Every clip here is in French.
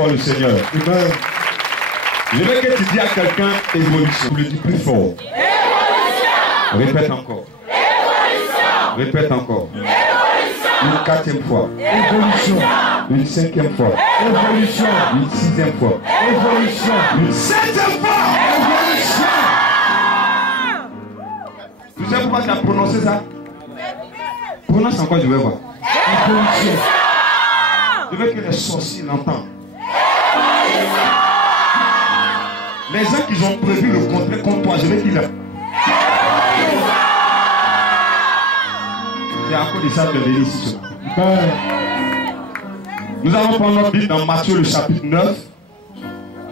fort le Seigneur. Amen. Je veux que tu dis à quelqu'un évolution. Tu le dis plus fort. Évolution. Répète encore. Évolution. Répète encore. Évolution. Une quatrième fois. Évolution. Une cinquième fois. Évolution. Une sixième fois. Évolution. Une septième fois. Évolution. Tu sais pourquoi tu as prononcé ça? Prononce encore, je vais voir. Évolution. Je veux que les sorciers l'entendent. Les gens qui ont prévu le contraire contre toi, je veux qu'ils l'aiment. C'est à cause de ça que je bénis ici. Nous allons prendre notre Bible dans Matthieu le chapitre 9,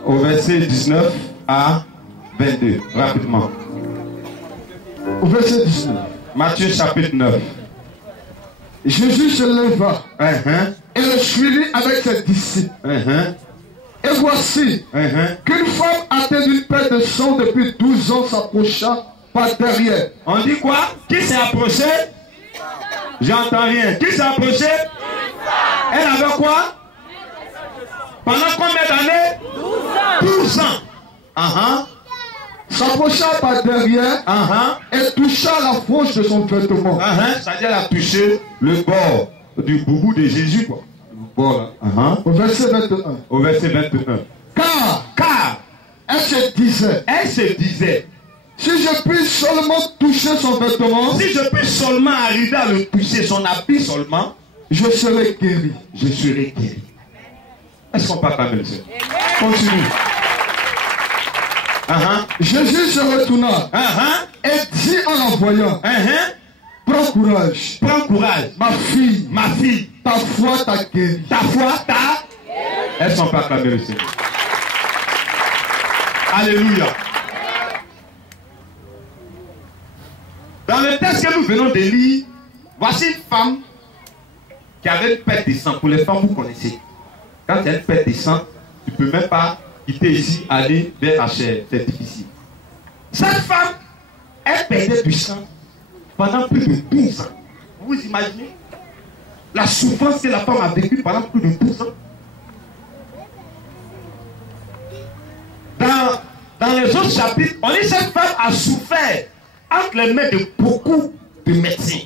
au verset 19 à 22, rapidement. Au verset 19. Matthieu chapitre 9. Jésus se leva et le suivit avec ses disciples. Et voici qu'une femme atteinte d'une perte de sang depuis 12 ans s'approcha par derrière. On dit quoi? Qui s'est approché? J'entends rien. Qui s'est approché? Elle avait quoi? Pendant combien d'années? 12 ans. S'approcha par derrière et toucha la frange de son vêtement. C'est-à-dire elle a touché le bord du boubou de Jésus, quoi. Bord, là. Au verset 21. Au verset 21. Car elle se disait, si je puis seulement toucher son vêtement, si je puis seulement arriver à le toucher, son habit seulement, je serai guéri. Je serai guéri. Est-ce qu'on peut acclamer le Seigneur? Continue. Jésus se retourna et dit en la voyant, prends courage. Prends courage. Ma fille, ta foi t'a guéri. Ta foi t'a. Est-ce qu'on peut acclamer le Seigneur? Alléluia. Dans le texte que nous venons de lire, voici une femme qui avait une perte de sang. Pour les femmes, vous connaissez. Quand il y a une perte de sang, tu ne peux même pas quitter ici, aller vers la chair. C'est difficile. Cette femme, elle perdait du sang pendant plus de 12 ans. Vous vous imaginez la souffrance que la femme a vécue pendant plus de 12 ans? Dans les autres chapitres, on dit que cette femme a souffert entre les mains de beaucoup de médecins.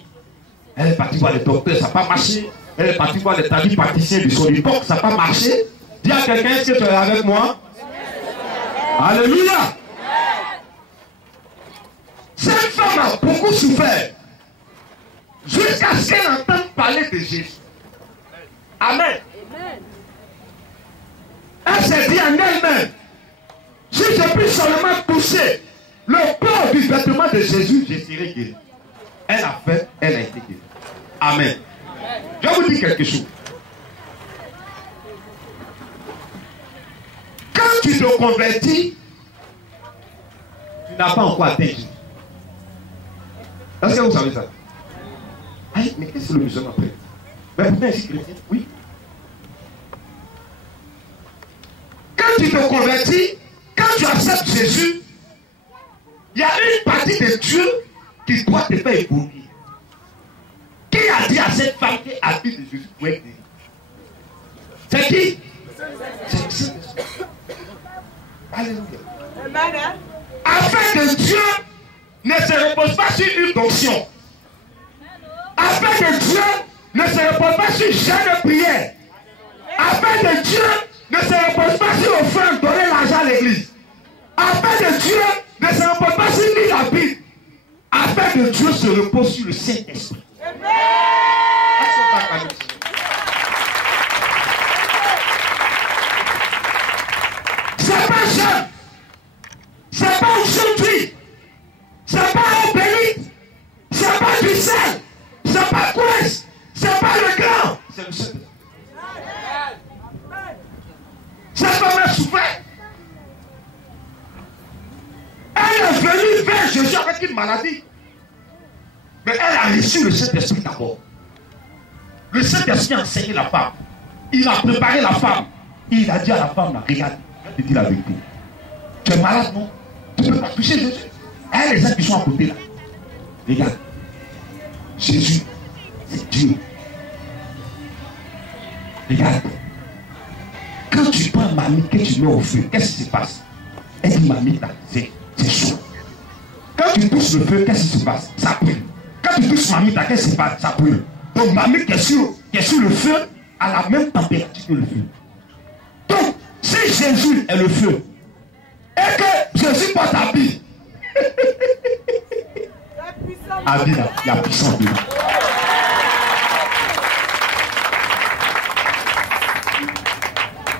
Elle est partie voir les docteurs, ça n'a pas marché. Elle est partie voir les tradipraticiens de son époque, ça n'a pas marché. Dis à quelqu'un, est-ce que tu es avec moi? Alléluia. Cette femme a beaucoup souffert jusqu'à ce qu'elle entende parler de Jésus. Amen. Elle s'est dit en elle-même, si je puis seulement toucher le corps du vêtement de Jésus, je serai guéri. Elle a fait, elle a été guérie. Amen. Je vais vous dire quelque chose. Quand tu te convertis, tu n'as pas encore atteint Jésus. Est-ce que vous savez ça? Aïe, mais qu'est-ce que le musulman après? Mais pourtant, ici, chrétien, oui. Quand tu te convertis, quand tu acceptes Jésus, il y a une partie de Dieu qui doit te faire évoluer. Qui a dit à cette femme qui habite de Jésus pour être guérie? C'est qui? C'est le Saint-Esprit. Alléluia. Afin que Dieu ne se repose pas sur une onction. Afin que Dieu ne se repose pas sur une chaîne de prière. Afin que Dieu ne se repose pas sur offrande, donner l'argent à l'église. Afin que Dieu ne se repose pas sur lire la Bible. Afin que Dieu se repose sur le Saint-Esprit. C'est pas jeune. C'est pas aujourd'hui. C'est pas un béni. C'est pas du sel. C'est pas quoi. C'est pas le grand. C'est le Saint-Esprit. Cette femme a souffert. Elle est venue vers Jésus avec une maladie. Mais elle a reçu le Saint-Esprit d'abord. Le Saint-Esprit a enseigné la femme. Il a préparé la femme. Il a dit à la femme, regarde, je te dis la vérité. Tu es malade, non? Tu ne peux pas toucher Jésus. Elle, les gens qui sont à côté là. Regarde. Jésus, c'est Dieu. Regarde. Quand tu penses mamie que tu mets au feu, qu'est-ce qui se passe? Elle dit, mamie, c'est chaud. Quand tu touches le feu, qu'est-ce qui se passe? Ça brûle. Quand tu touches mamie, qu'est-ce qui se passe? Ça brûle. Donc mamie qui est sur le feu a la même température que le feu. Donc, si Jésus est le feu, et que Jésus porte habit, habit là, il y a puissance dedans.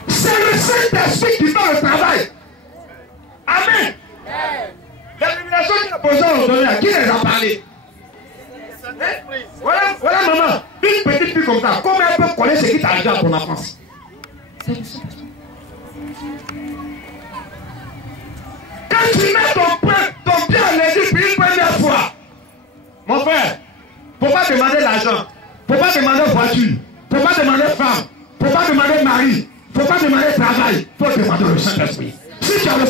C'est le Saint-Esprit qui fait le travail. Amen. L'illumination qui a posé aujourd'hui, à qui les a parlé? Voilà maman, une petite fille comme ça, comment elle peut connaître ce qui t'arrive à ton enfance? C'est le Saint-Esprit. Quand tu mets ton pied en l'église pour une première fois, mon frère, il ne faut pas demander l'argent, il ne faut pas demander voiture, il ne faut pas demander femme, il ne faut pas demander mari, il ne faut pas demander travail, il faut demander le Saint-Esprit. Si tu as le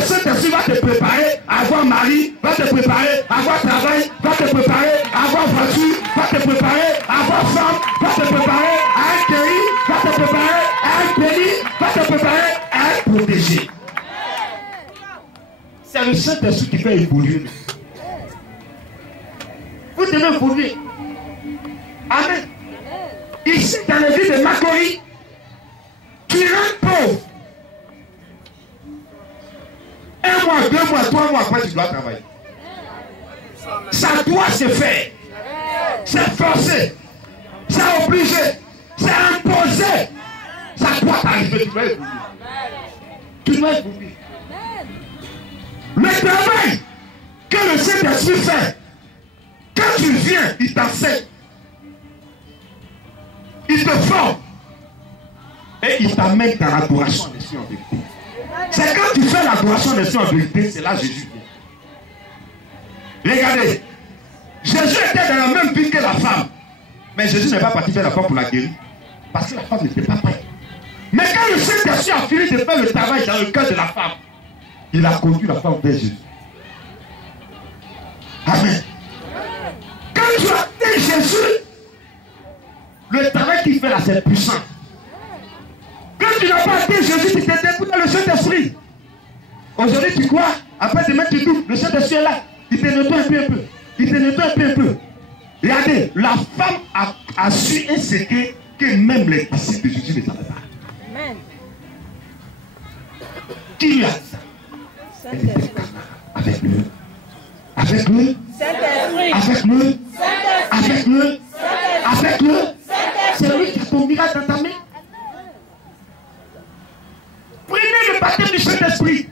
Saint-Esprit va te préparer à avoir mari, va te préparer à avoir travail, va te préparer à avoir voiture, va te préparer à avoir femme, va te préparer à être guéri, va te préparer à être béni, va te préparer à être protégé. C'est le Saint-Esprit qui fait évoluer. Vous devez évoluer. Amen. Ici, dans l'église de Macori, tu rentres pauvre. 1 mois, 2 mois, 3 mois après, tu dois travailler. Ça doit se faire. C'est forcé. C'est obligé. C'est imposé. Ça doit t'arriver. Tu dois évoluer. Tu dois évoluer. Le travail que le Saint-Esprit fait, quand tu viens, il t'enseigne. Il te forme. Et il t'amène dans l'adoration en esprit en vérité. C'est quand tu fais l'adoration en esprit en vérité, c'est là Jésus vient. Regardez, Jésus était dans la même vie que la femme. Mais Jésus n'est pas parti faire la femme pour la guérir. Parce que la femme n'était pas prête. Mais quand le Saint-Esprit a fini de faire le travail dans le cœur de la femme, il a conduit la femme vers Jésus. Amen. Quand tu as été Jésus, le travail qu'il fait là, c'est puissant. Quand tu n'as pas été Jésus, tu t'étais dans le Saint-Esprit. Aujourd'hui, tu crois, après demain, tu doutes, le Saint-Esprit est là. Il te nettoie un peu. Il te nettoie un peu. Regardez, la femme a su un secret que même les disciples de Jésus ne savaient pas. Amen. Qui lui a dit ça? Elle était avec lui. Avec lui. Avec lui. Avec lui. Avec lui. C'est lui qui a ton miracle dans ta main. Prenez le baptême du Saint-Esprit.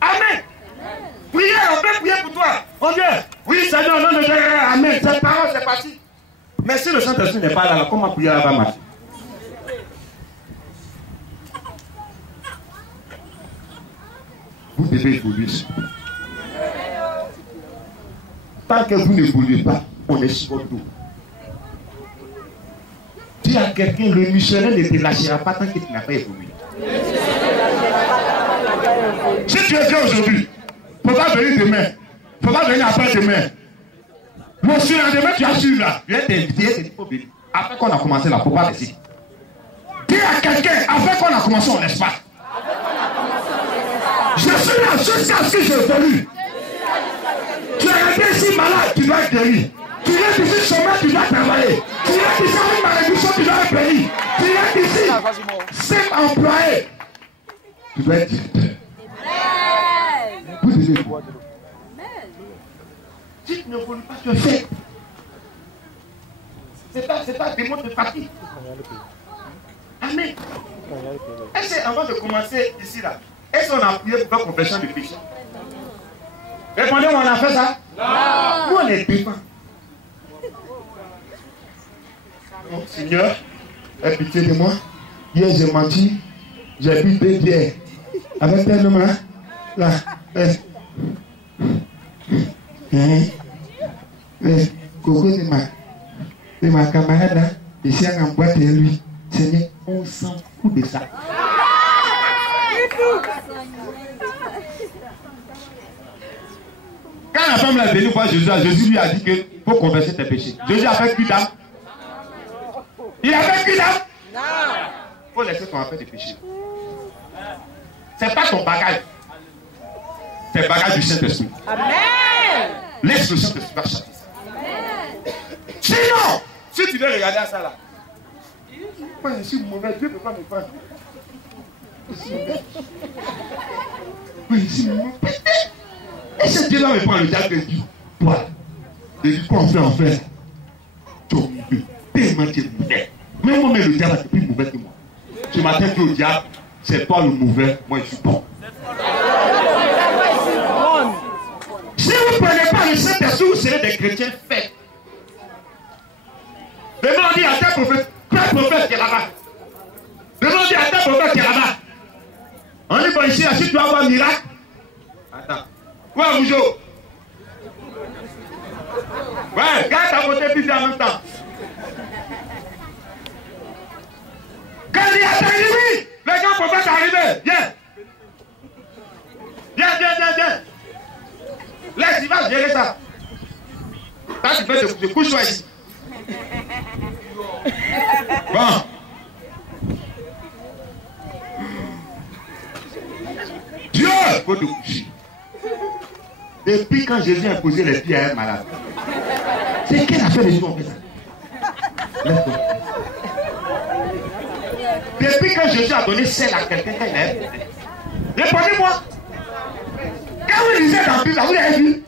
Amen. Priez, on peut prier pour toi. On dit, oui, Seigneur, non, non, amen. Cette parole, c'est parti. Mais si le Saint-Esprit n'est pas là, comment prier là-bas marcher? Vous devez évoluer. Tant que vous n'évoluez pas, on est sur votre dos. Dis à quelqu'un, le missionnaire ne te lâchera pas tant que tu n'as pas évolué. Si tu es là aujourd'hui, il ne faut pas venir demain. Il ne faut pas venir après-demain. Le surlendemain, tu as su là. Je vais t'inviter, il faut venir. Après qu'on a commencé là, il ne faut pas laisser. Dis à quelqu'un, après qu'on a commencé, on ne laisse pas. Je suis là jusqu'à ce que j'évolue. Tu es resté ici malade, tu dois être guéri. Tu es ici chômeur, tu dois travailler. Tu es ici avec malédiction, tu dois être béni. Tu es ici simple employé. Tu dois être directeur. Vous devez voir. Si tu ne voulais pas te faire, c'est pas des mots de fatigue. Amen. Est-ce qu'avant de commencer ici là, est-ce qu'on a prié pour faire confession de péché? Répondez-moi, on a fait ça? Non. Nous on est défend. Oh, Seigneur, aie pitié de moi. Hier j'ai menti, j'ai bu 2 bières. Avec tel homme là, Coco de ma camarade là, ici en boîte et lui. Seigneur, on s'en fout de ça. Quand la femme l'a venu voir Jésus, Jésus lui a dit qu'il faut confesser tes péchés. Jésus a fait plus d'âme. Il a fait plus d'âme. faut laisser ton affaire de péché. C'est pas ton bagage. C'est le bagage du Saint-Esprit. Amen. Laisse le Saint-Esprit chasser ça. Sinon, si tu veux regarder à ça là, moi je suis mauvais, Dieu ne peut pas me faire. Oui, je suis mauvais. Et ce Dieu là me prend le diable et dit, toi, et dit quoi on fait tu es mauvais, tellement tu es mauvais. Mais moi-même le diable est plus mauvais que moi. Tu m'attends au diable, c'est toi le mauvais, moi je suis bon. Si vous ne prenez pas le Saint-Esprit, vous serez des chrétiens faits. Demandez à tel prophète qui est là-bas. Demandez à tel prophète qui est là-bas. On dit, bon, ici, là, si tu vas avoir un miracle. Attends. Quoi, Rougeau? Ouais, garde ta côté puis en même temps. Quand il y a arrivé, les gens peuvent arriver. Viens. Viens. Laisse, il va gérer ça. Là, tu fais de couche-toi ici. Bon. Dieu, il faut te coucher. Depuis quand Jésus a imposé les pieds à un malade. C'est quelle affaire les gens ont fait ça? Laisse-toi. Depuis quand Jésus a donné celle à quelqu'un quand il a imposé. Répondez-moi. Quand vous lisez dans la Bible, vous l'avez vu?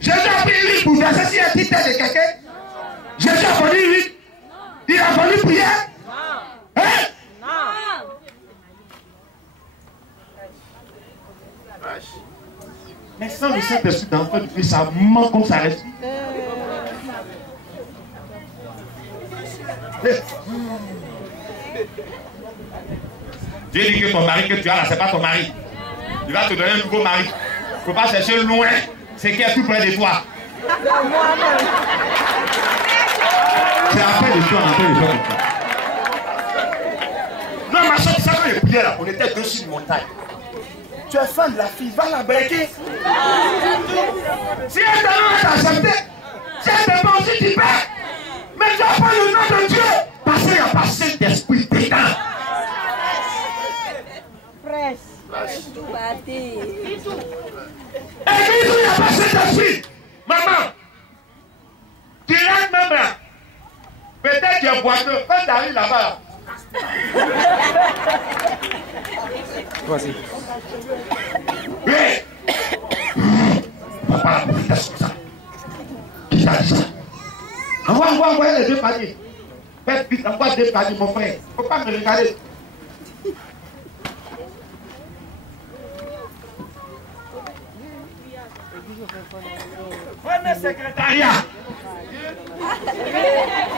Jésus a pris une ligne pour verser si un titre de quelqu'un. Jésus a fallu une ligne. Il a fallu prier. Hein? Mais sans le Saint-Esprit d'enfant du Christ, ça manque comme ça reste. Dieu dit que ton mari que tu as là, c'est pas ton mari. Il va te donner un nouveau mari. Il ne faut pas chercher loin. C'est qui est plus près de toi. C'est après de toi, comme ça. Non, ma soeur, tu sais quand je priais là, on était deux sur une montagne. Tu es fan de la fille, va la breaker. Si elle t'a accepté, si elle te pense, tu perds. Mais tu n'as pas le nom de Dieu. Parce qu'il n'y a pas Saint-Esprit dedans. Et il n'y a pas Saint-Esprit. Maman, tu rentres même là. Peut-être tu es boiteux. Quand tu arrives là-bas, là. Voici. Oui. Papa, la prophétesse comme ça. Qui t'a dit ça? Envoie les deux paniers. Faites vite, envoie deux paniers, mon frère. Il ne faut pas me regarder. Premier secrétariat.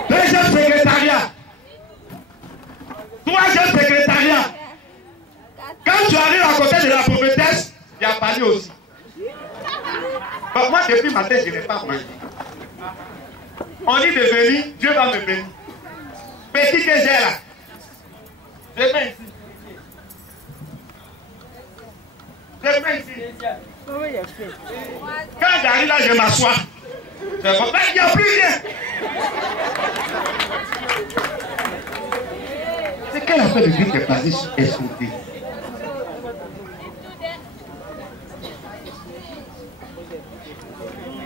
Deuxième secrétariat. Troisième secrétariat. Quand tu arrives à côté de la prophétesse, il y a panier aussi. Donc moi, depuis matin, je n'ai pas mangé. On dit de venir, Dieu va me bénir. Petit que j'ai là. Je mets ici. Je mets ici. Quand j'arrive là, je m'assois. Je vois pas qu'il n'y a plus rien. C'est quelle affaire de Dieu qui est basée sur SOD?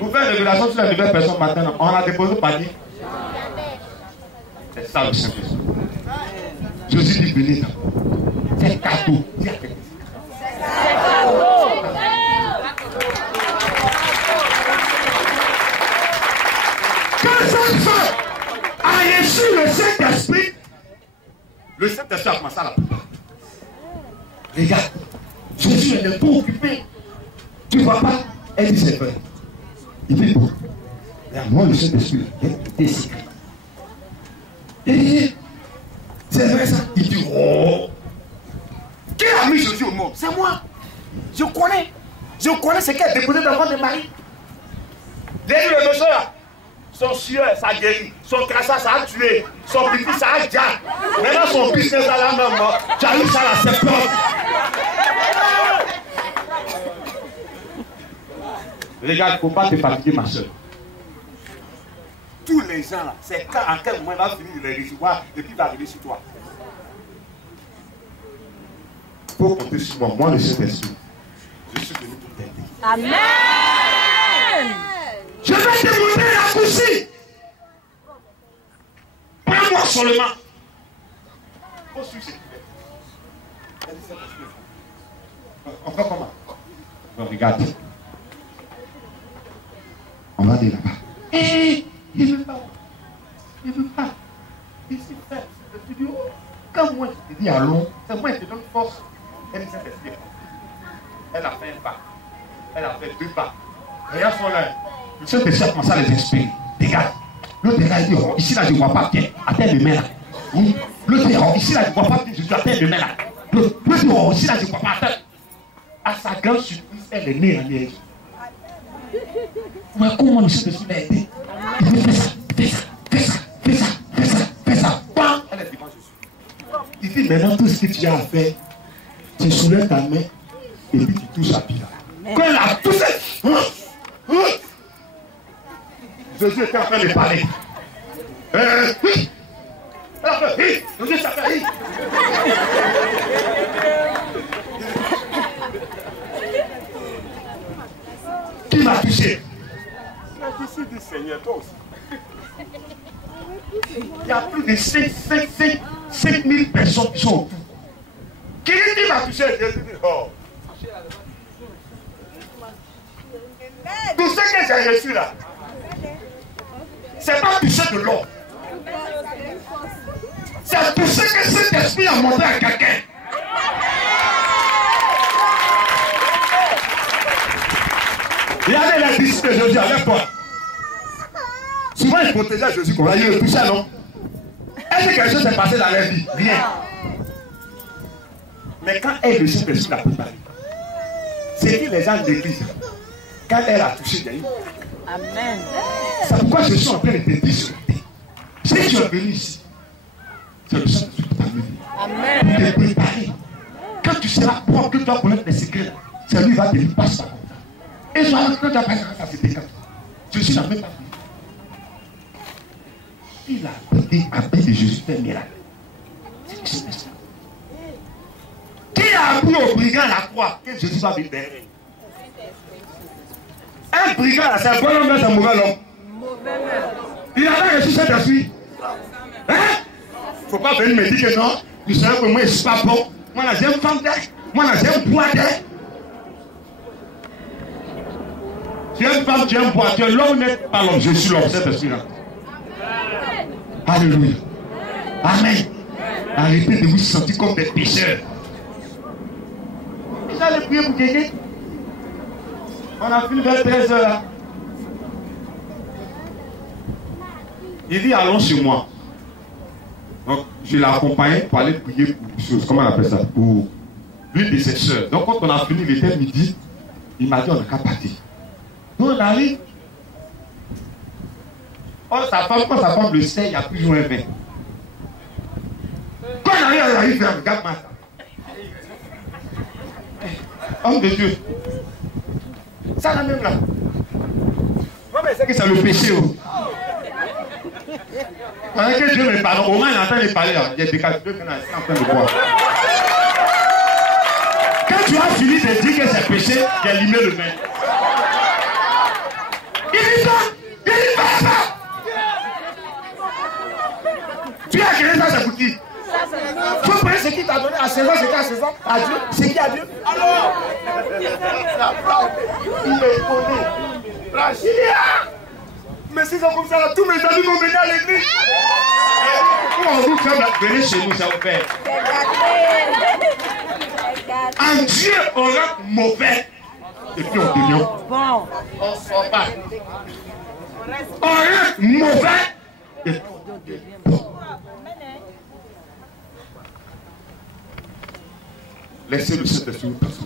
Vous faites une révélation sur la nouvelle personne maintenant. On a déposé au panier. C'est ça le Saint-Esprit. Jésus dit venez là. C'est cadeau. Quand cette femme a reçu le Saint-Esprit, le Saint-Esprit a commencé à la plupart. Regarde, Jésus n'est pas occupé. Tu ne vois pas? Elle dit c'est vrai. Il dit bon. Et moi, le Saint-Esprit, il était secret. Et c'est vrai ça. Il dit oh. Qui a mis Jésus au monde? C'est moi. Je connais. Je connais ce qu'elle a déposé dans le ventre de Marie. Derrière le monsieur là. Son sueur, ça a guéri. Son crachat, ça a tué. Son pipi, ça a déjà. Maintenant, son business à la main, tu as eu ça là, c'est propre. Regarde, il ne faut pas te fatiguer, ma soeur. tous les gens là, c'est quand, à quel moment il va finir de les recevoir et puis il va arriver sur toi. Il faut compter sur moi. Moi, le Saint-Esprit, je suis venu pour t'aider. Amen. Je vais te montrer la cousine. Prends-moi seulement. On suit ce qu'il fait. On fait comment? On regarde. On va aller là-bas. Il ne veut pas. Il ne veut pas. Il s'est fait. Je dis, quand moi je te dis allons, c'est moi qui te donne force. Elle s'est fait. Elle a fait un pas. Elle a fait 2 pas. Regarde son œil. Le Saint-Esprit a commencé à les inspirer. Regarde. L'autre gars dit, oh, ici là je ne vois pas bien. Attends le main là. L'autre dit, oh, ici là je ne vois pas bien. Je suis attends le main là. L'autre dit, oh, ici là je ne vois pas. Attends. À sa grande surprise, elle est née en liège. Mais comment le Saint-Esprit l'a aidé? Il dit, fais ça, fais ça, fais ça, fais ça, fais ça, fais ça. Bam! Elle est devant Jésus. Il dit, maintenant tout ce que tu as à faire, tu soulèves ta main et puis tu touches la pierre. Quand elle a touché, Jésus était en train de parler. Oui. Elle a fait, oui. Jésus s'est fait, oui. Qui m'a touché? La disciple du Seigneur, toi aussi. Il y a plus de 5000 personnes qui sont autour. Qui m'a touché? Jésus dit, oh. Tout ce que j'ai reçu là, c'est pas touché de l'homme. C'est touché que cet esprit a montré à quelqu'un. Regardez la disciple de Jésus avec toi. Souvent ils protégeaient Jésus comme ça, ils le touchaient, non? Est-ce que quelque chose s'est passé dans leur vie? Rien. Mais quand elle, le Saint-Esprit l'a préparé, c'est que les gens de l'église, quand elle a touché, il y a eu. Amen. C'est pourquoi je suis en train de te dire sur la terre. Si tu es venu ici, c'est le Saint-Esprit qui t'a amené. Amen. Pour te préparer. Quand tu seras bon, que tu dois connaître les secrets, c'est lui qui va te dire, passe par là. Et toi, quand tu as pas ça, c'était quand je suis la même pas. Il a pris habit de Jésus fait un miracle. C'est ça. Qui a appris au brigand à la croix que Jésus va venir derrière? Un brigand là, c'est un bon homme, c'est un mauvais homme. Il a pas reçu cet esprit. Hein? Il ne faut pas venir me dire que non, tu sais que moi je ne suis pas bon. Moi là j'aime femme d'air. Moi là j'aime boire d'air. Tu es une femme, tu aimes boire. Tu es l'homme, n'est pas l'homme. Je suis l'homme, cet esprit-là. Alléluia. Amen. Arrêtez de vous sentir comme des pécheurs. Vous allez prier pour quelqu'un. On a fini vers 13h là. Il dit allons chez moi. Donc je l'ai accompagné pour aller prier pour chose. Comment on appelle ça? Pour l'une de ses soeurs. Donc quand on a fini, il était midi. Il m'a dit on n'a qu'à partir. Nous on arrive. Oh, quand sa femme le sait, il n'y a plus ou moins 20. Quand on arrive, regarde-moi ça. Homme de Dieu. Ça là même là. Moi, mais c'est que c'est le péché. Oh. Pendant que Dieu me parle, au moins il est en train de parler là. Il y a des cas de Dieu qui sont en train de boire. Quand tu as fini de dire que c'est péché, il y a limé le main. Il dit ça. Il dit pas ça. Tu as créé ça, c'est pour qui? Il faut prendre ce qui t'a donné à César, ce qui à César, à Dieu, ce qui à Dieu. Alors, il est étonné. Mais si c'est comme ça, là, tous mes amis vont venir à l'église. Comment vous faites là? Venez chez nous, ça vous fait. Un Dieu aura mauvais. Et puis on devient bon. On sort pas. Aura mauvais. Et puis on devient bon. Laissez le Saint-Esprit vous passer.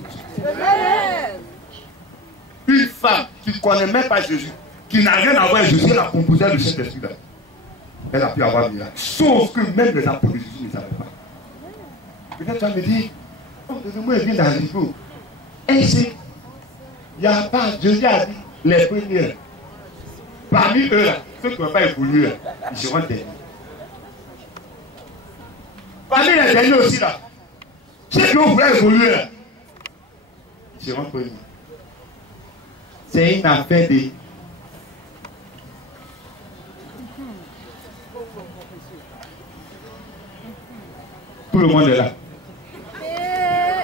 Une femme qui ne connaît même pas Jésus, qui n'a rien à voir avec Jésus, elle a composé le Saint-Esprit là. Elle a pu avoir un miracle. Sauf que même les apôtres de Jésus ne savaient pas. Peut-être tu vas me dire, oh, moi je viens d'arriver. Et c'est, il n'y a pas, Jésus a dit, les premiers. parmi eux, là, ceux qui n'ont pas évolué, là, ils seront derniers. Parmi les derniers aussi, là, ceux qui ont voulu évoluer, là, ils seront premiers. C'est une affaire de... Tout le monde est là.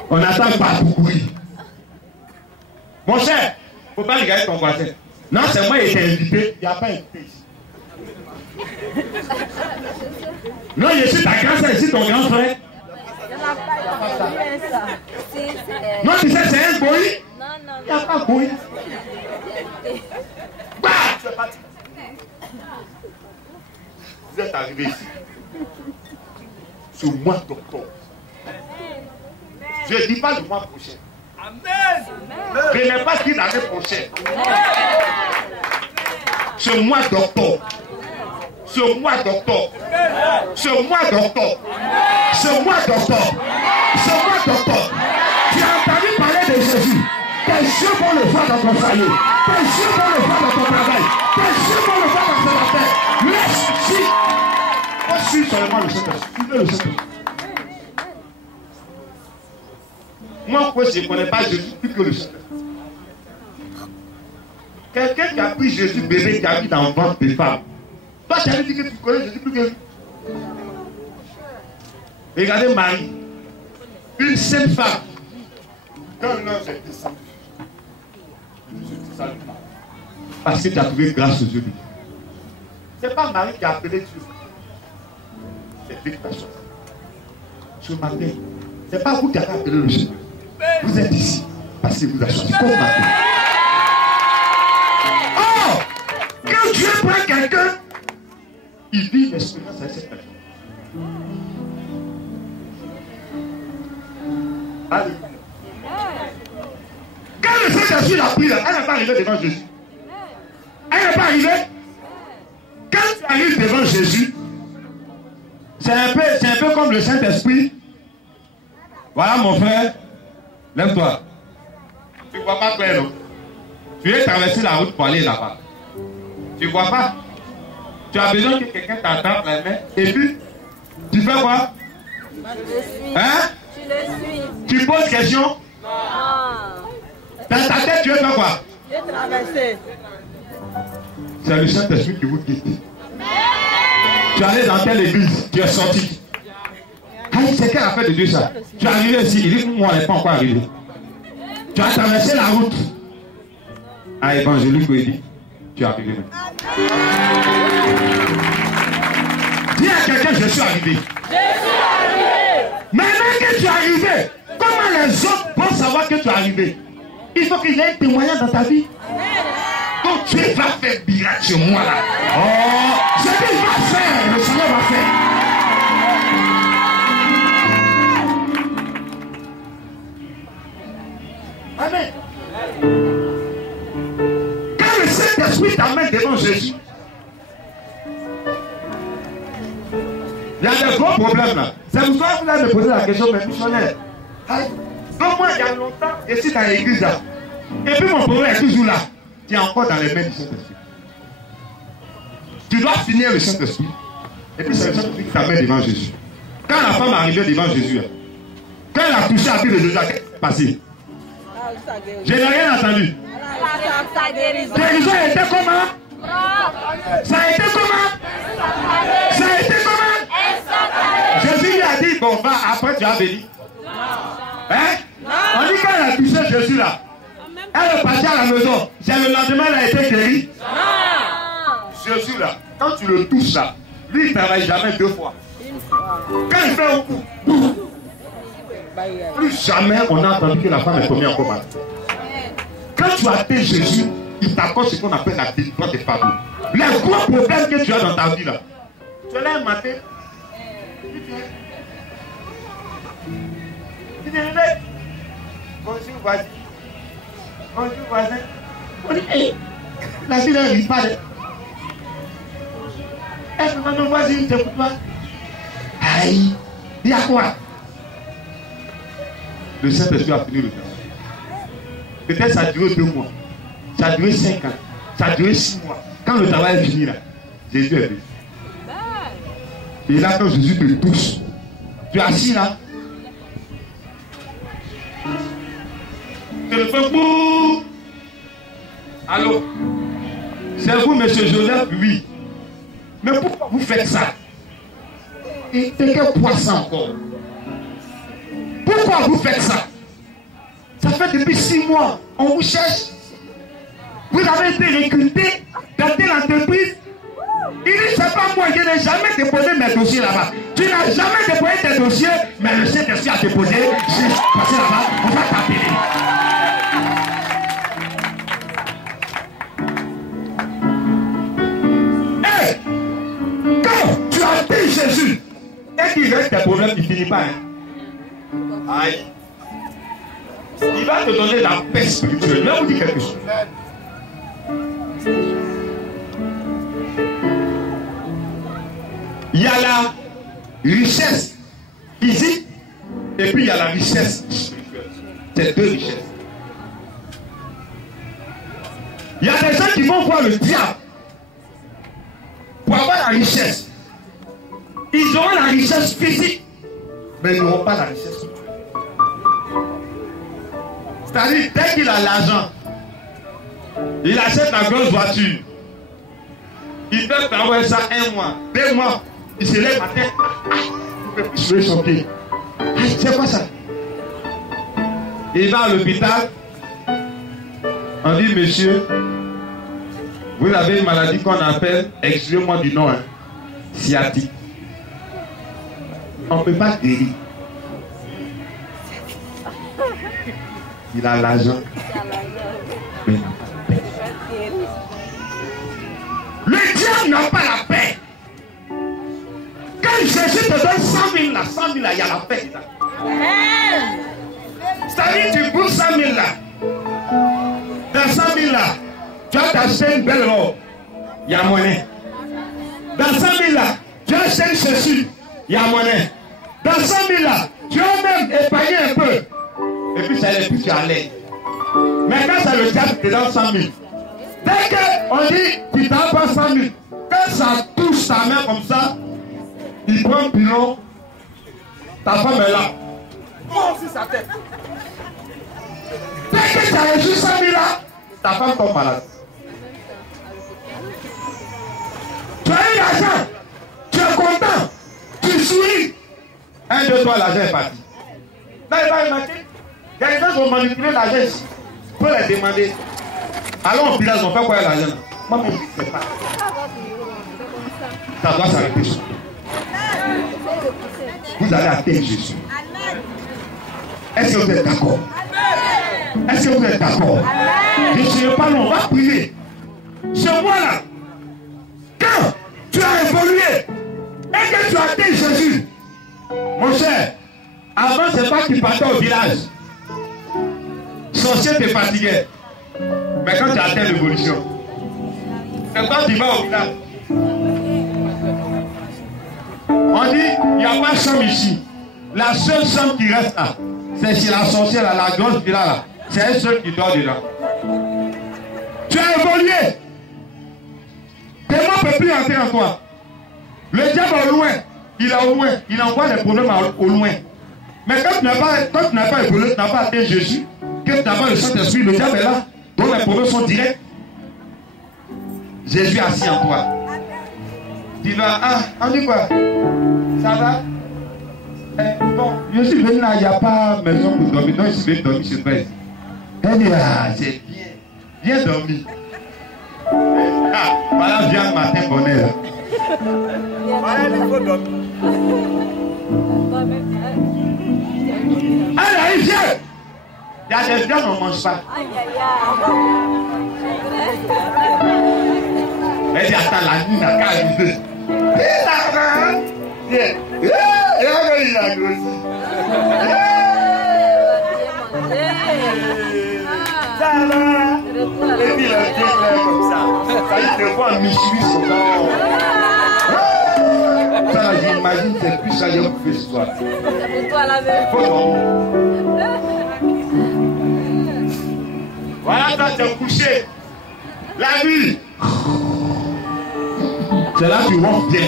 On n'attend pas pour courir. Mon cher, il ne faut pas regarder ton voisin. Non, c'est moi qui ai été invité. Il n'y a pas invité ici. Non, je suis ta grand-sœur, je suis ton grand frère. Non, tu sais, c'est un boy. Il n'y a pas boy. Bah, tu es parti. Vous êtes arrivé ici. Ce mois d'octobre. Je ne dis pas le mois prochain. Amen. Je n'ai pas dit l'année prochaine. Ce mois d'octobre. Ce mois d'octobre. Ce mois d'octobre. Ce mois d'octobre. Ce mois d'octobre. Tu as entendu parler de Jésus. Tes yeux vont le voir dans ton foyer. Tes yeux vont le voir dans ton travail. Tes yeux vont le voir dans ton affaire. Laisse ici. Moi, je suis seulement le Saint-Esprit. Moi, je ne connais pas Jésus plus que le Saint-Esprit. Quelqu'un qui a pris Jésus bébé, qui a mis dans le ventre des femmes. Toi, tu as dit que tu connais Jésus plus que lui. Regardez Marie, une seule femme. Quand l'ange est descendu, parce que tu as trouvé grâce aux yeux de Dieu. Ce n'est pas Marie qui a appelé Dieu. C'est Dieu qui t'a choisi. Ce matin, ce n'est pas vous qui avez appelé le Seigneur. Vous êtes ici parce que vous avez choisi. Comme matin. Oh! Quand Dieu prend quelqu'un, il vit une expérience avec cette personne. Alléluia. Quand le Saint-Esprit a pris là, elle n'est pas arrivée devant Jésus. Elle n'est pas arrivée. Quand tu arrives devant Jésus, c'est un peu comme le Saint-Esprit. Voilà mon frère, lève-toi. Tu ne vois pas clair, non? Tu es traversé la route pour aller là-bas. Tu ne vois pas? Tu as besoin que quelqu'un t'attende la main. Et puis, tu fais quoi? Hein? Tu poses question? Non. Dans ta tête, tu veux faire quoi? Je vais traverser. C'est le Saint-Esprit qui vous quitte. Tu es allé dans quelle église? Tu es sorti. Ah, c'est quelle affaire de Dieu ça? Tu es arrivé ici, il dit moi on n'est pas encore arrivé. Tu as traversé la route. Ah, évangélique, il dit, tu es arrivé maintenant. Dis à quelqu'un, je suis arrivé. Maintenant que tu es arrivé, comment les autres vont savoir que tu es arrivé? Il faut qu'il y ait un témoignage dans ta vie. Donc Dieu va faire miracle sur moi là. Oh, ce qu'il va faire, le Seigneur va faire. Amen. Quand le Saint-Esprit t'amène devant Jésus, il y a des gros problèmes là. C'est pour ça que vous allez me poser la question, mais missionnaire. Donc moi, il y a longtemps, je suis dans l'église là. Et puis mon problème est toujours là. Tu es encore dans les mains du Saint-Esprit. Tu dois finir le Saint-Esprit. Et puis c'est le Saint-Esprit qui t'amène devant Jésus. Quand la femme est arrivée devant Jésus, quand elle a touché à pied de Jésus, qu'est-ce qui s'est passé? Je n'ai rien entendu. Guérison était comment? Ça a été comment? Ça a été comment? Jésus lui a dit, bon, va, après tu as béni. Hein? On dit quand elle a touché Jésus là, elle est partie à la maison. C'est le lendemain elle a été guérie. Jésus là, quand tu le touches là, lui il ne travaille jamais deux fois. Quand il fait un coup, plus jamais on a entendu que la femme est tombée en coma. Quand tu attends Jésus, il t'accorde ce qu'on appelle la délivrance des fardeaux. Les gros problèmes que tu as dans ta vie là, tu es là un matin, tu dis, bonjour voisin. Bonjour voisin. On dit, hey, la vie ne rit pas. Est-ce que notre voisine c'est pour toi? Aïe, il y a quoi? Le Saint-Esprit a fini le temps. Peut-être ça a duré 2 mois. Ça a duré 5 ans. Ça a duré 6 mois. Quand le travail est fini là, Jésus est venu. Et là, quand Jésus te touche, tu es assis là. Tu le fais pour. Allô? C'est vous, monsieur Joseph? Oui. Mais pourquoi vous faites ça? Et t'es quel poisson encore? Pourquoi vous faites ça? Ça fait depuis 6 mois. On vous cherche. Vous avez été recruté dans telle entreprise. Il dit, c'est pas moi, je n'ai jamais déposé mes dossiers là-bas. Tu n'as jamais déposé tes dossiers, mais le Saint-Esprit a déposé. J'ai passé là-bas, on va t'appeler. Hey, quand tu as dit Jésus, et qu'il reste des problèmes, il ne finit pas. Hein? Aïe. Il va te donner la paix spirituelle. Je vais vous dire quelque chose. Il y a la richesse physique et puis il y a la richesse spirituelle. C'est 2 richesses. Il y a des gens qui vont voir le diable pour avoir la richesse. Ils auront la richesse physique, mais ils n'auront pas la richesse spirituelle. C'est-à-dire, dès qu'il a l'argent, il achète la grosse voiture. Il peut faire ça 1 mois, 2 mois. Il se lève matin. Il peut plus jouer son pied. C'est quoi ça? Il va à l'hôpital. On dit, monsieur, vous avez une maladie qu'on appelle, excusez-moi du nom, hein, sciatique. On ne peut pas guérir. Il a l'argent. Le diable n'a pas la paix. Quand Jésus te donne 100 000 là, 100 000 là, il y a la paix. C'est-à-dire, tu bouges 100 000 là. Dans 100 000 là, tu as acheté une belle robe. Il y a monnaie. Dans 100 000 là, tu as acheté une chaussure. Il y a monnaie. Dans 100 000 là, tu as même épargné un peu. Et puis ça n'est plus tu as l'aide. Mais quand c'est le diable qui te donne 100 000, dès qu'on dit tu t'as pas 100 000, quand ça touche ta main comme ça, il prend un pilon, ta femme est là. Bon, aussi sa tête. Dès que tu as reçu 100 000 là, ta femme tombe malade. Tu as eu l'argent, tu es content, tu souris. 1, 2, 3, l'argent est parti. Là, il va remarquer. Il y a des gens qui vont manipuler l'argent ici. Tu peux les demander. Allons au village, on fait quoi l'argent là? Moi, je ne sais pas. Ça doit s'arrêter. Vous allez atteindre Jésus. Est-ce que vous êtes d'accord? Est-ce que vous êtes d'accord? Je ne sais pas, on va prier. C'est moi là. Quand tu as évolué et que tu as atteint Jésus, mon cher, avant c'est pas qu'il partait au village. Sorcier te fatiguait. Mais quand tu as atteint l'évolution, c'est quand tu vas au village. On dit, il n'y a pas de chambre ici. La seule chambre qui reste là, c'est chez la sorcière, là, la grosse villa là. C'est elle seule qui dort dedans. Tu as évolué. Tes mains ne peuvent plus entrer en toi. Le diable au loin, il est au loin. Il envoie des problèmes au loin. Mais quand tu n'as pas évolué, tu n'as pas atteint Jésus, que tu n'as pas le Saint-Esprit, le diable est là. Donc les problèmes sont directs. Jésus est assis en toi. Tu vas, on dit quoi? Ça va? Bon, je suis venu là, il n'y a pas maison pour dormir. Donc je suis venu dormir chez toi. Elle dit, c'est bien. Bien dormi. Voilà, viens matin, bonheur. Voilà, il faut dormir. Allez, viens. Il y a des viandes, on ne mange pas. Elle dit, attends, la nuit n'a qu'à arriver. Il a grossi. Ça va. Et puis il a bien clair comme ça. Ça il te voit en Michilis au corps. Ça là, j'imagine, c'est plus ça que vous faites ce soir. C'est pour toi la même. Voilà, toi tu es couché. La nuit. C'est là que tu rentres bien.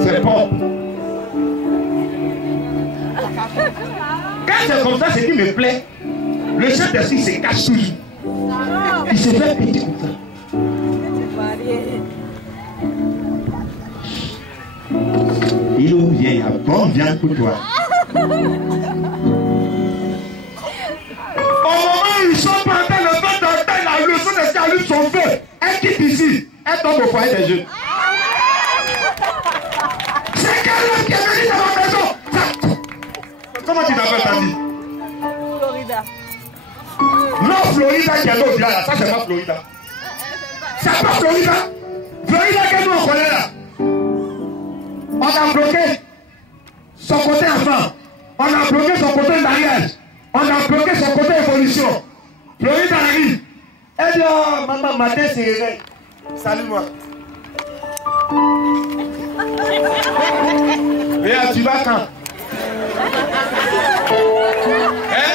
C'est propre. Quand c'est comme ça, ce qui me plaît, le Saint-Esprit se cache toujours. Il se fait péter comme ça. Il ou vient, il y a bonne viande pour toi. Au moment où ils sont pas en train de faire la leçon de salut son feu, elle quitte ici, elle tombe au foyer des jeunes. C'est quelqu'un qui est venu dans ma maison. Comment tu t'appelles, ta vie? Florida. Non, Florida qui est l'autre là, ça c'est pas Florida. C'est pas Florida. Florida que nous on connaît là. On a bloqué son côté enfant. On a bloqué son côté mariage. On a bloqué son côté évolution. Florida arrive. Elle dit, oh, maman, matin c'est réveil. Salut moi. Mais tu vas quand? Hein?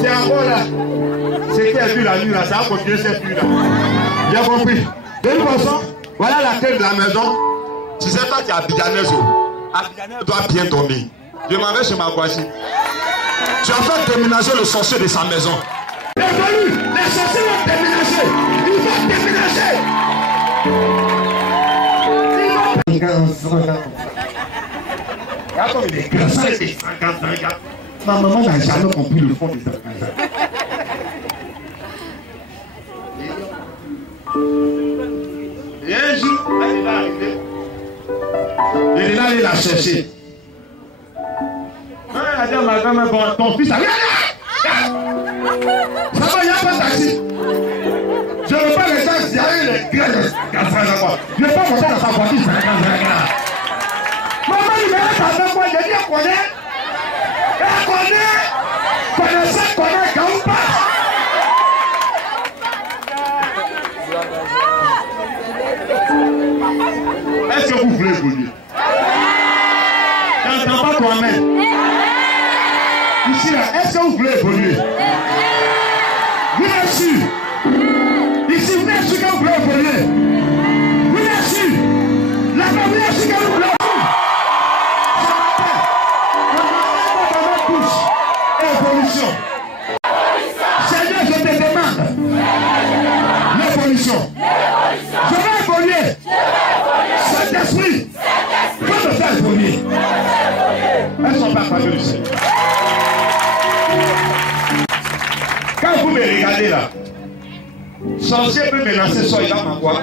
C'est encore là. C'est qui a vu la nuit là, ça va continuer cette nuit là. J'ai compris. De toute façon, voilà la clé de la maison. Si c'est toi qui es Abidjanais, Abidjanais doit bien dormir. Je m'en vais chez ma voisine. Tu as fait déménager le sorcier de sa maison. Bienvenue, les sorciers vont déménager. Ils vont déménager. Comme il est grand, ça c'est 50 ans. Ma maman n'a jamais compris le fond des affaires. Et un jour, elle va arriver. Et là, il l'a cherché. Elle a dit à ma grand-mère, bon, ton fils, allez, allez! Ça va, il n'y a pas de taxi. Je ne veux pas les gens, il y a eu les gars, je ne veux pas monter dans sa voiture, maman, il me laisse avec moi, je dis, elle connaît. Elle connaît. Connaissez, connaît, Gaoupa. Est-ce que vous voulez évoluer? T'entends pas toi-même? Ici là, est-ce que vous voulez évoluer? Oui, merci. Ici, vous êtes sûr que vous voulez évoluer? Oui, merci. Là-bas, vous êtes sûr que vous voulez évoluer? Évolution. Seigneur, je te demande l'évolution. Je vais évoluer. Cet esprit va me faire évoluer. Elles sont pas fameuses du Seigneur. Quand vous me regardez là, sorcier peut me lancer sur il a ma voix.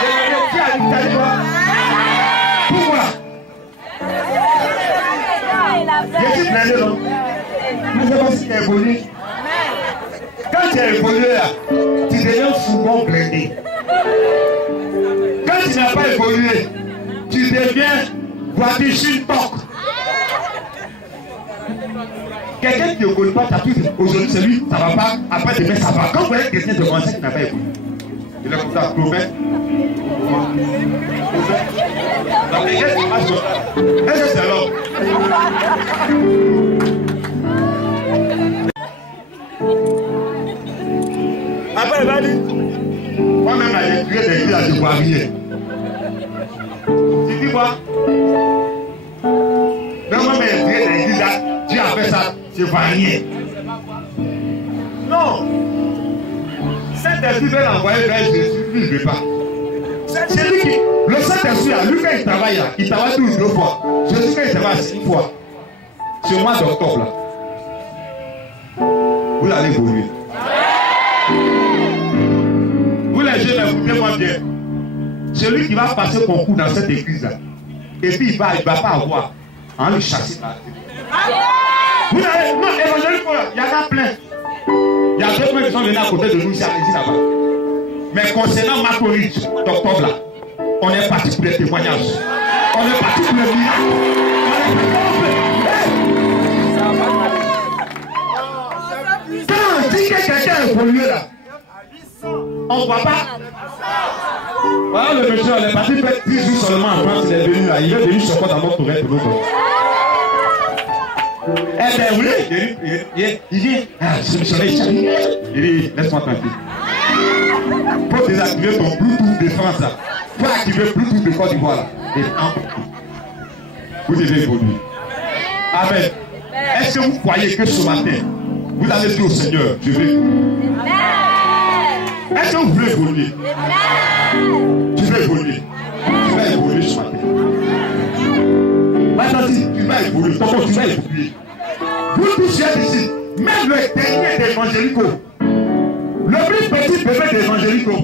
Je me dis à l'Italie. Pourquoi? Je suis blindé, non? Mais c'est parce que tu as évolué. Quand tu as évolué là, tu deviens fourgon blindé. Quand tu n'as pas évolué, tu deviens voiture Chine-Toc. Quelqu'un qui ne connaît pas ta vie, aujourd'hui c'est lui, ça ne va pas, après demain ça va. Quand vous voyez quelqu'un de français qui n'a pas évolué, il est comme ça, promet. Dans les gars, c'est pas ça. Est-ce que c'est l'homme? Après, il va dire, moi-même, j'ai tué des villages de Poirier. Tu dis quoi? Mais moi-même, j'ai tué des villages, Dieu a fait ça, c'est Poirier. Non. Saint-Esprit veut l'envoyer vers Jésus, lui, il ne veut pas. C'est lui qui, le Saint-Esprit, lui, quand il travaille là, il travaille toujours 2 fois. Jésus, quand il travaille 6 fois. C'est au mois d'octobre, là. Vous allez évoluer. Vous les jeunes, écoutez-moi bien. Celui qui va passer concours dans cette église-là, et puis il ne va pas avoir, on le chasser par la. Vous n'avez, non, évangélique, il y en a plein. Il y a d'autres qui sont venus à côté de nous ici là-bas. Mais concernant Macorich, d'octobre là, on est parti pour les témoignages. On est parti pour les miracles. Quand on dit que quelqu'un a évolué là, on ne voit pas. Voilà le monsieur, on est parti faire 10 jours seulement en France, il est venu là. Il est venu sur quoi dans votre tourette pour nous. Eh bien, oui. Il dit, je suis missionnaire ici. Il dit, laisse-moi tranquille. Faut désactiver ton Bluetooth de France là. Faut activer Bluetooth de Côte d'Ivoire là. Et vous devez évoluer. Amen. Est-ce que vous croyez que ce matin, vous avez dit au Seigneur, je vais évoluer? Est-ce que vous voulez évoluer? Tu veux évoluer? Tu vas évoluer ce matin. Maintenant, tu vas évoluer. Tu vas évoluer. Vous tous êtes ici. Même le dernier d'évangélico. Le plus petit bébé d'évangélico.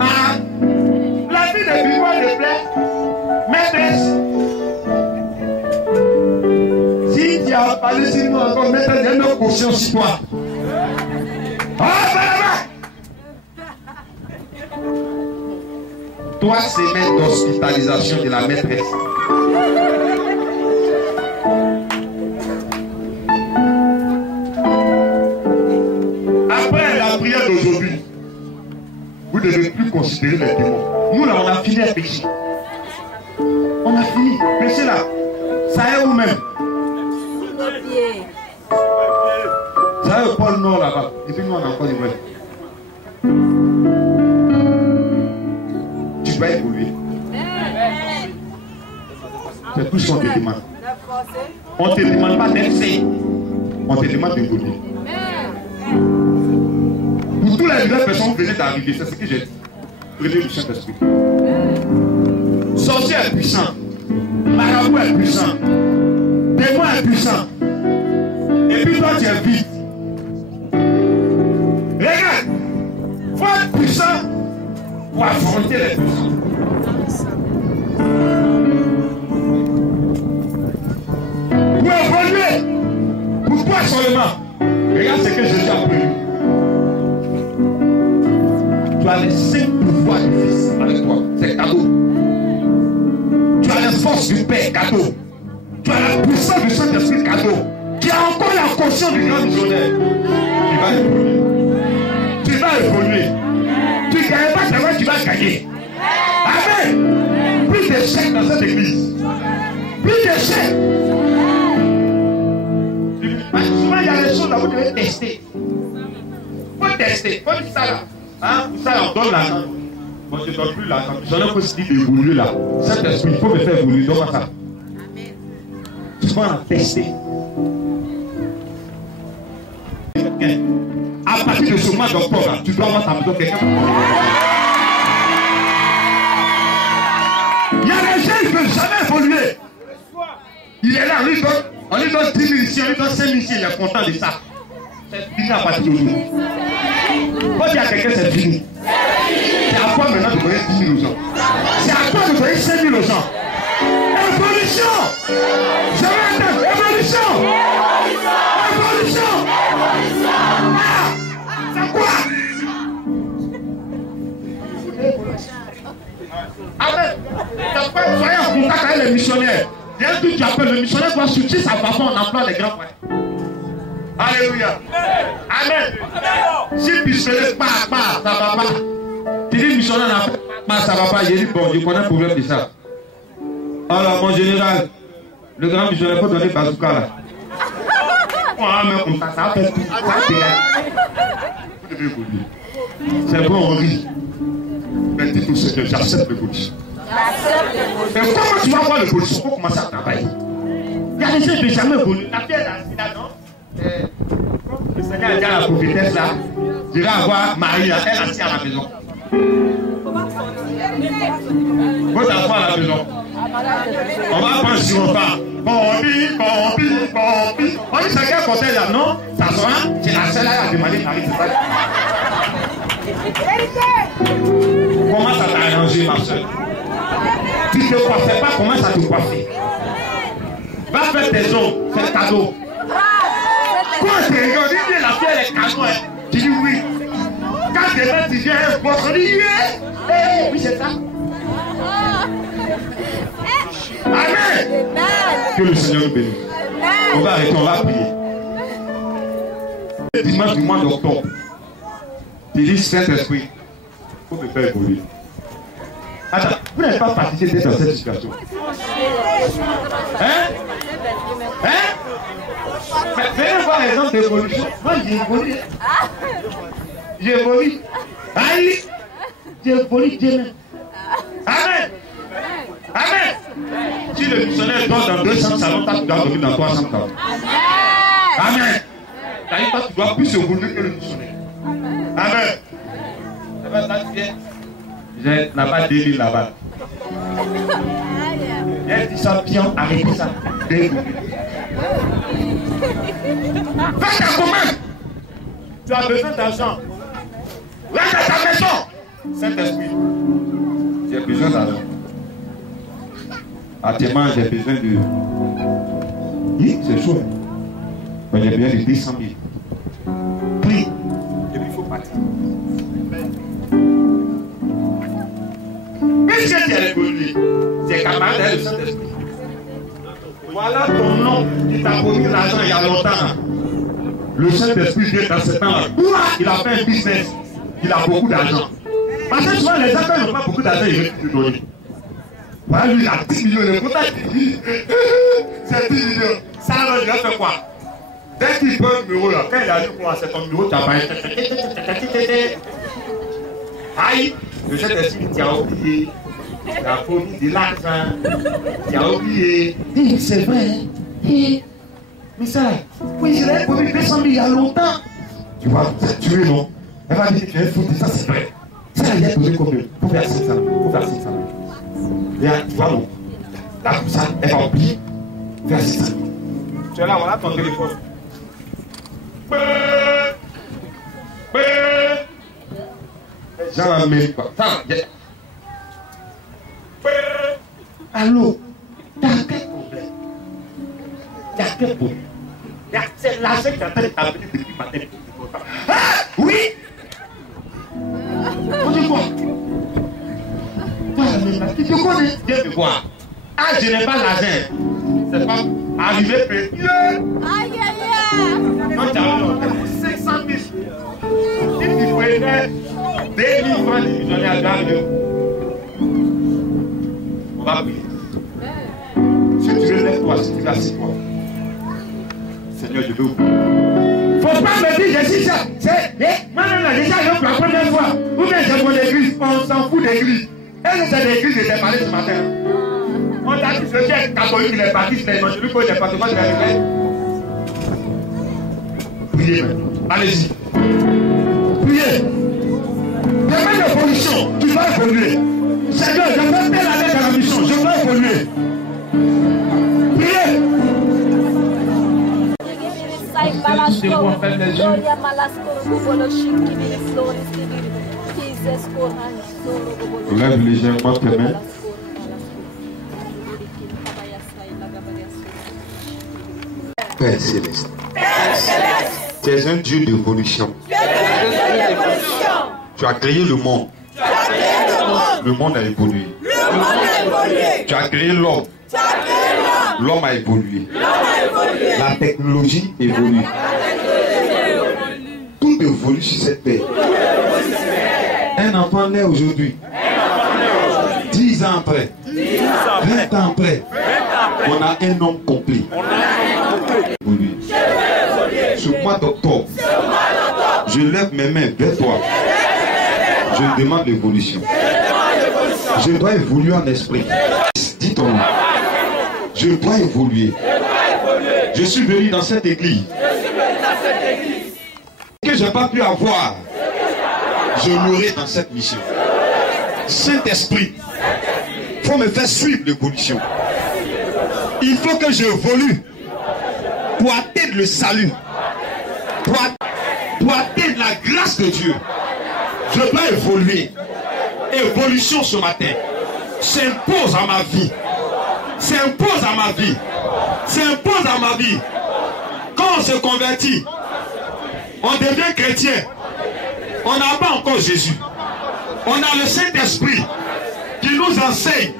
Ah, la vie de Bibois de plaît. Maîtresse. Si tu as parlé sur moi encore, maintenant, il y a une conscience sur toi. Ah, toi, c'est maître d'hospitalisation de la maîtresse. Après la prière d'aujourd'hui, vous ne devez plus considérer les démons. Nous là, on a fini à pécher. On a fini. Péché là, ça est où même? Ça est au pôle Nord là-bas. Et puis nous, on a encore des vrais. Tu vas évoluer. C'est tout ce qu'on te demande. On ne te demande pas d'être saint. On te demande d'évoluer. Pour toutes les nouvelles personnes qui venaient d'arriver, c'est ce que j'ai dit. Prenez du Saint-Esprit. Sorcier est puissant. Marabout est puissant. Témoin est puissant. Et puis toi tu es vide. Regarde. Faut être puissant pour affronter les puissants. Pour évoluer. Pour toi seulement. Regarde ce que Jésus a pris. Tu as les 5 pouvoirs du Fils avec toi. C'est cadeau. Tu as les forces du Père, cadeau. Tu as la puissance du Saint-Esprit, cadeau. Tu as encore la conscience du grand missionnaire. Tu vas évoluer. Tu vas évoluer. Tu ne gagnes pas, c'est vrai, tu vas gagner. Amen. Plus d'échecs dans cette église. Plus d'échecs. Souvent, il y a des choses que vous devez tester. Il faut tester. Il faut dire ça là. Hein? Pour ça, on donne l'argent. Moi, je ne donne plus l'argent. J'en ai aussi dit d'évoluer là. Saint-Esprit, il faut me faire évoluer. Donne-moi ça. Souvent, on a testé. À partir de ce mois d'octobre, tu dois avoir ta maison quelqu'un. Il y a des gens qui ne peuvent jamais évoluer. Il est là, on lui donne 10 000 ici, on lui donne 5 000 ici, il est content de ça. C'est fini à partir d'aujourd'hui. Faut dire à quelqu'un c'est fini. C'est à toi maintenant de donner 10 000 aux gens. C'est à toi de donner 5 000 aux gens. Évolution. Je vais entendre évolution. Évolution. Ah, c'est quoi? Amen. Soyez en contact avec les missionnaires. Dès que tu appelles le missionnaire, doit soutenir sa façon en emploie les grands frères. Alléluia. Amen. Si tu fais pas, ça va pas. Tu dis missionnaire n'a pas, ça va pas. J'ai dit bon, je connais le problème de ça. Alors mon général, le grand missionnaire, il faut donner bazooka là. On va mettre comme ça, ça va faire tout. Ça va évoluer. C'est bon, on rit. Mais dis tout ce que j'accepte l'évolution. Et comment tu vas voir l'évolution pour commencer à travailler? Il y a des gens qui n'ont jamais évolué. La pierre là, non? Le Seigneur a dit à la prophétesse là, je vais avoir Marie là, elle assise à la maison. Votre enfant à la maison. On va prendre sur mon pas. Bombi. On dit c'est quel côté là, non? Ça sera, c'est la seule à demander Marie, c'est ça. Comment ça t'a arrangé, ma soeur? Tu ne te coiffais pas, comment ça te coiffer? Va faire tes ongles, c'est cadeau. Quand tu regardes, la pierre est cadeau, tu dis oui. Quand demain tu viens, on se dit oui, c'est ça. Amen. Que le Seigneur nous bénisse. On va arrêter, on va prier. Le dimanche du mois d'octobre, tu dis Saint-Esprit, il faut me faire évoluer. Attends, vous n'avez pas participé dans cette situation. Hein? Venez voir les gens d'évolution. Moi, j'évolue. J'évolue. Aïe. J'évolue Dieu. Amen. Amen. Si le missionnaire dort dans 200 salons, tu dois dormir dans 300 salons. Amen. Toi, tu dois plus évoluer que le missionnaire. Amen. J'ai là-bas 2000 là-bas. J'ai dit ça bien, arrêtez ça. Fais ta commande. Tu as besoin d'argent. Reste à ta maison. Saint-Esprit, j'ai besoin d'argent. Actuellement, j'ai besoin de. Oui, c'est chaud. Mais j'ai besoin de 200 000. Prie. Et puis il faut partir. Qu'est-ce que tu as évolué? C'est camarade du Saint-Esprit. Voilà ton nom qui t'a promis l'argent il y a longtemps. Le Saint-Esprit vient dans ce temps-là. Il a fait un business. Il a beaucoup d'argent. Parce que souvent les gens qui n'ont pas beaucoup d'argent, ils veulent te donner. Voilà, lui il a 10 millions. Le contact dit c'est 10 millions. Ça alors il a fait quoi? Dès qu'il prend le numéro là, quand il a dit quoi, c'est ton numéro, tu as pas. Aïe, le Saint-Esprit tu as oublié. Tu as promis de l'argent. Tu as oublié. C'est vrai. Mais ça, oui, je l'ai promis 200 000 il y a longtemps. Tu vois, c'est tué, non? Elle va dire que tu es foutu, ça c'est vrai. Ça, il a posé combien? Pour faire 500 000. Pour faire 500 000. Et là, tu vois, non? Là, comme ça, elle va oublier. Faire 600 000. Tu es là, voilà ton téléphone. J'en ai pas. Allô? T'as quel problème? T'as quel problème? C'est l'argent qui est en train de t'appeler depuis matin. Ah! Oui! On dit quoi? Tu te connais? Viens me voir. Ah, je n'ai pas l'argent. C'est pas arrivé petit. Aïe, aïe, aïe! Quand tu as 500 000, si tu prenais 2000 francs de millionnaire à garder, on va prier. Si tu veux lève-toi, si tu vas assis-toi. Seigneur, je veux ouvrir. Faut pas me dire, je suis ça. Moi-même, là, déjà, je pour la première fois. Ou bien j'ai mon église, on s'en fout d'église. Est-ce que c'est l'église que j'ai parlé ce matin? On t'a dit, je suis catholique, il est parti, je l'ai mangé, lui, quand il est parti, moi, je l'ai réveillé. Priez maintenant. Allez-y. Priez. Demande l'évolution, tu vas évoluer. Seigneur, je veux telle année dans la mission, je veux évoluer. Priez. Lève légèrement tes mains. Père Céleste. Tu es un Dieu d'évolution. Tu as créé le monde. Le monde a évolué. Tu as créé l'homme. L'homme a évolué. La technologie évolue. Tout évolue sur cette terre. Un enfant naît aujourd'hui. 10 ans après. 20 ans après. On a un homme complet. Ce mois d'octobre, je lève mes mains vers toi. Je demande l'évolution. Je dois évoluer en esprit. Dis ton nom. Je dois évoluer. Je suis venu dans cette église. Que je n'ai pas pu avoir, je l'aurai dans cette mission. Saint-Esprit, il faut me faire suivre l'évolution. Il faut que j'évolue pour atteindre le salut, pour atteindre la grâce de Dieu. Je dois évoluer. Évolution ce matin s'impose à ma vie. S'impose à ma vie. S'impose à ma vie. Quand on se convertit, on devient chrétien. On n'a pas encore Jésus. On a le Saint-Esprit qui nous enseigne,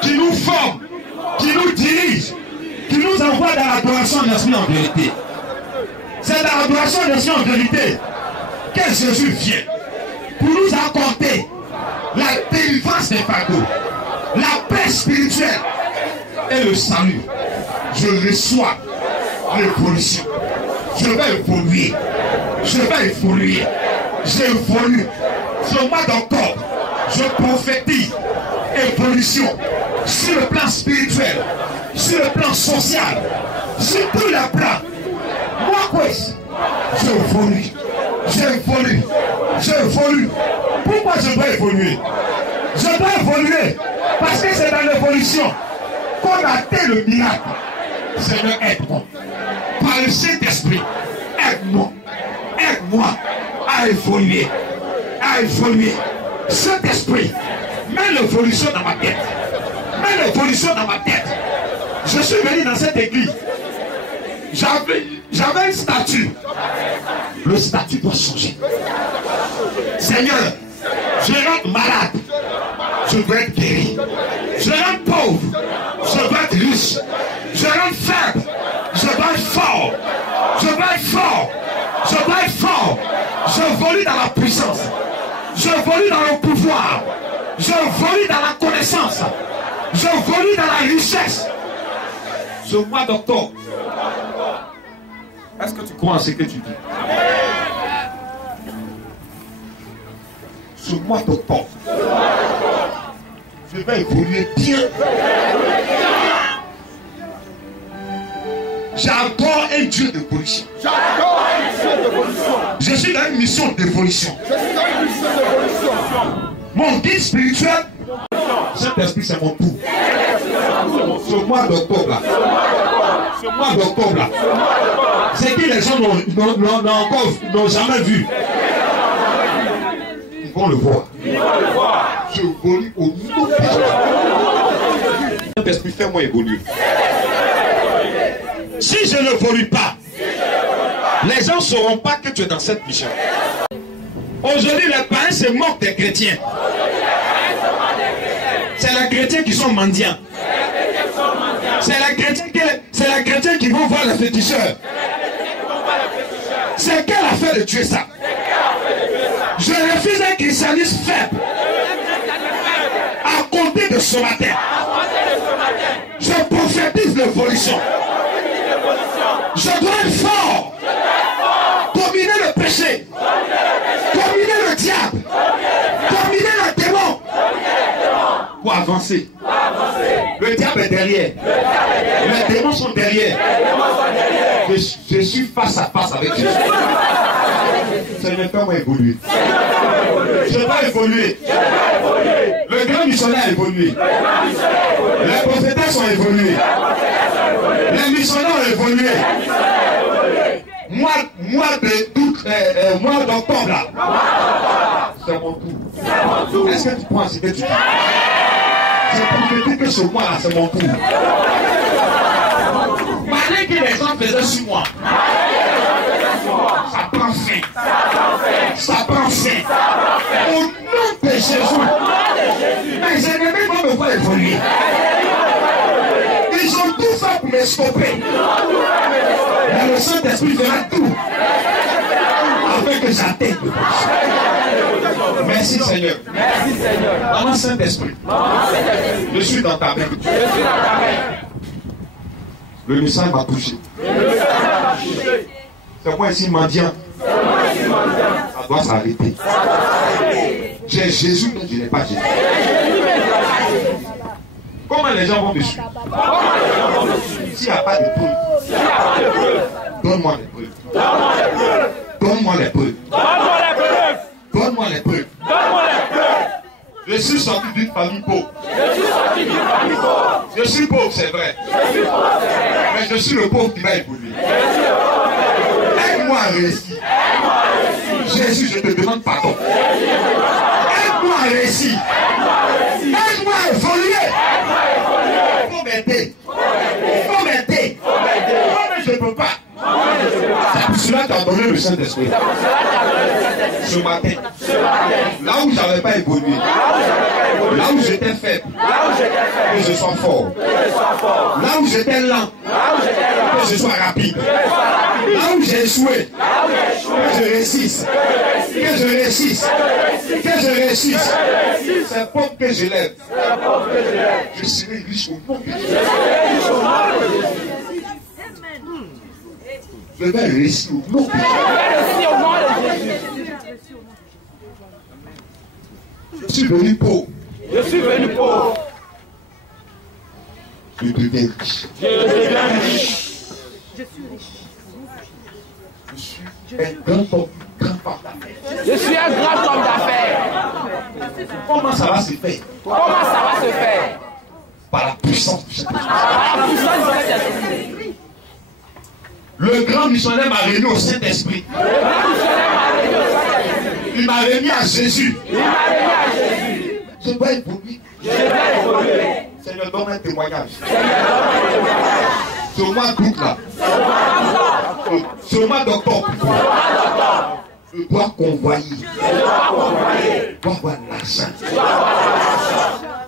qui nous forme, qui nous dirige, qui nous envoie dans l'adoration de l'Esprit en vérité. C'est dans l'adoration de l'Esprit en vérité que Jésus vient pour nous accorder la délivrance des fardeaux, la paix spirituelle et le salut. Je reçois l'évolution. Je vais évoluer. Je vais évoluer. J'évolue. Ce mois d'octobre, je prophétise évolution sur le plan spirituel, sur le plan social, sur tous les plans. Moi, quoi, j'évolue. J'évolue. J'évolue. Pourquoi je dois évoluer? Je dois évoluer parce que c'est dans l'évolution qu'on atteint le miracle. Seigneur, aide-moi. Par le Saint-Esprit, aide-moi. Aide-moi à évoluer. À évoluer. Saint-Esprit, mets l'évolution dans ma tête. Mets l'évolution dans ma tête. Je suis venu dans cette église. J'avais un statut. Le statut doit changer. Seigneur, je rentre malade. Je dois être guéri. Je rentre pauvre. Je dois être riche. Je rentre faible. Je dois être fort. Je dois être fort. Je dois être fort. Je volue dans la puissance. Je volue dans le pouvoir. Je volue dans la connaissance. Je volue dans la richesse. Ce mois d'octobre. Est-ce que tu crois en ce que tu dis? Ce mois d'octobre, je vais évoluer bien. J'adore un Dieu d'évolution. Je suis dans une mission d'évolution. Mon guide spirituel, Saint-Esprit, c'est mon tout. Ce mois d'octobre là, c'est que les gens n'ont jamais vu. Ils vont le voir. Je évolue au nom de Jésus. Saint-Esprit, fais-moi évoluer. Si je ne évolue pas, les gens ne sauront pas que tu es dans cette mission. Aujourd'hui, les parents se moquent des chrétiens. C'est les chrétiens qui sont mendiants. C'est les chrétiens qui vont voir les féticheurs. C'est quelle affaire de tuer ça? Je refuse un christianisme faible. À compter de ce matin, je prophétise l'évolution. Je dois être fort. Dominer le péché. Dominer le diable. Dominer le démon. Pour avancer. Le diable est derrière. Les démons sont derrière. Je suis face à face avec Jésus. Seigneur, fais-moi évoluer. Je dois évoluer. Le grand missionnaire a évolué. Les prophétesses ont évolué. Les missionnaires ont évolué. Mois d'octobre là. C'est mon tour. Est-ce que tu prends ce que tu dis? C'est pour te dire que ce mois là, c'est mon tour. Malgré que les gens faisaient sur moi. Ça prend fin. Ça prend fin. Au nom de Jésus. Mes ennemis vont me voir évoluer. Ils ont tout fait pour me stopper. Mais le Saint-Esprit fera tout. Afin que j'atteigne le prochain. Merci Seigneur. Maman Saint-Esprit. Je suis dans ta main. Le message m'a touché. C'est moi ici mendiant. Ça doit s'arrêter. J'ai Jésus, mais je n'ai pas Jésus. Comment les gens vont me suivre? S'il n'y a pas de preuves, donne-moi les preuves. Donne-moi les preuves. Donne-moi les preuves. Je suis sorti d'une famille pauvre. Je suis pauvre, c'est vrai. Mais je suis le pauvre qui va évoluer. Aide-moi à réussir. Jésus, je te demande pardon. Aide-moi à réussir. Aide-moi à évoluer. Il faut m'aider. Il faut m'aider. Mais je ne peux pas. C'est pour cela que tu as donné le Saint-Esprit. Ce matin, là où je n'avais pas évolué, là où j'étais faible, que je sois fort. Là où j'étais lent, que je sois rapide. Là où j'ai échoué, que je réussisse. Que je réussisse. Que je réussisse. C'est pour que je lève. Je serai riche au nom de Jésus. Je vais réussir au nom de Jésus. Je suis venu pauvre. Je suis venu pauvre. Je deviens riche. Je deviens riche. Je suis un grand homme, grand homme d'affaires. Je suis un grand homme d'affaires. Comment ça va se faire? Comment ça va se faire? Par la puissance du Saint-Esprit. Par la puissance du Saint-Esprit. Le grand missionnaire m'a remis au Saint-Esprit. Il m'a remis à Jésus. Je dois évoluer. Seigneur, donne un témoignage. Sur moi, groupe là. Sur moi, d'octobre. Je dois convoyer. Je dois avoir l'argent.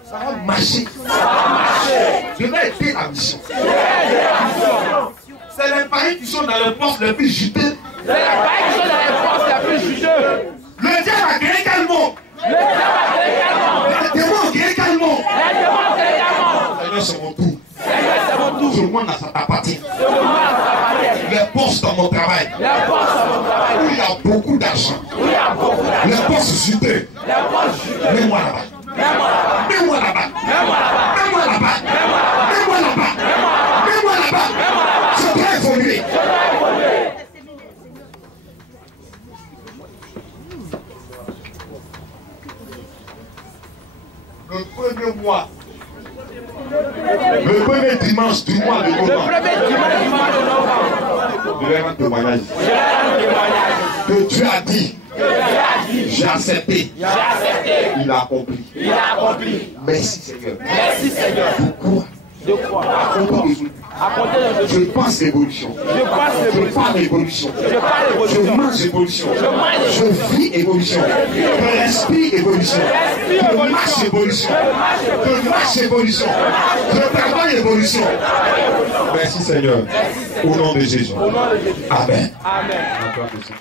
Ça va marcher. Je vais aider la mission. C'est les paris qui sont dans le poste le plus juteux. C'est les paris qui sont dans les postes les plus juteux. Le diable a créé quel mot? Le diable a créé quel mot? Le démon a créé quel mot? Le démon a créé quel mot? Seigneur, c'est mon tour. Seigneur, c'est mon tour. Tout le monde a sa partie. Tout le monde a sa partie. Les postes dans mon travail. Les postes dans mon travail. Où il y a beaucoup d'argent. Où il y a beaucoup d'argent. Les postes juteux. Les postes juteux. Mets-moi là-bas. Mets-moi là-bas. Mets-moi là-bas. Mets-moi là-bas. Mets-moi là-bas. Mets-moi là-bas. Mets-moi là-bas. Je dois évoluer. Je dois évoluer. Le premier mois. Le premier dimanche du mois de Le novembre. premier dimanche du mois de novembre. Je vais rendre témoignage. Je vais rendre témoignage. Que Dieu a dit. Que Dieu a dit. J'ai accepté. J'ai accepté. Il a accompli. Il a accompli. Merci Seigneur. Merci Seigneur. Pourquoi? De quoi? À compter d'aujourd'hui. À compter de Je pense évolution. Je pense Je évolution. parle évolution. Je parle Je évolution. mange évolution. Je mange Je vis évolution. Je respire évolution. Je marche évolution. Je marche évolution. Je travaille évolution. Merci Seigneur. Au nom de Jésus. Au nom de Jésus. Amen. Amen. À toi, Jésus.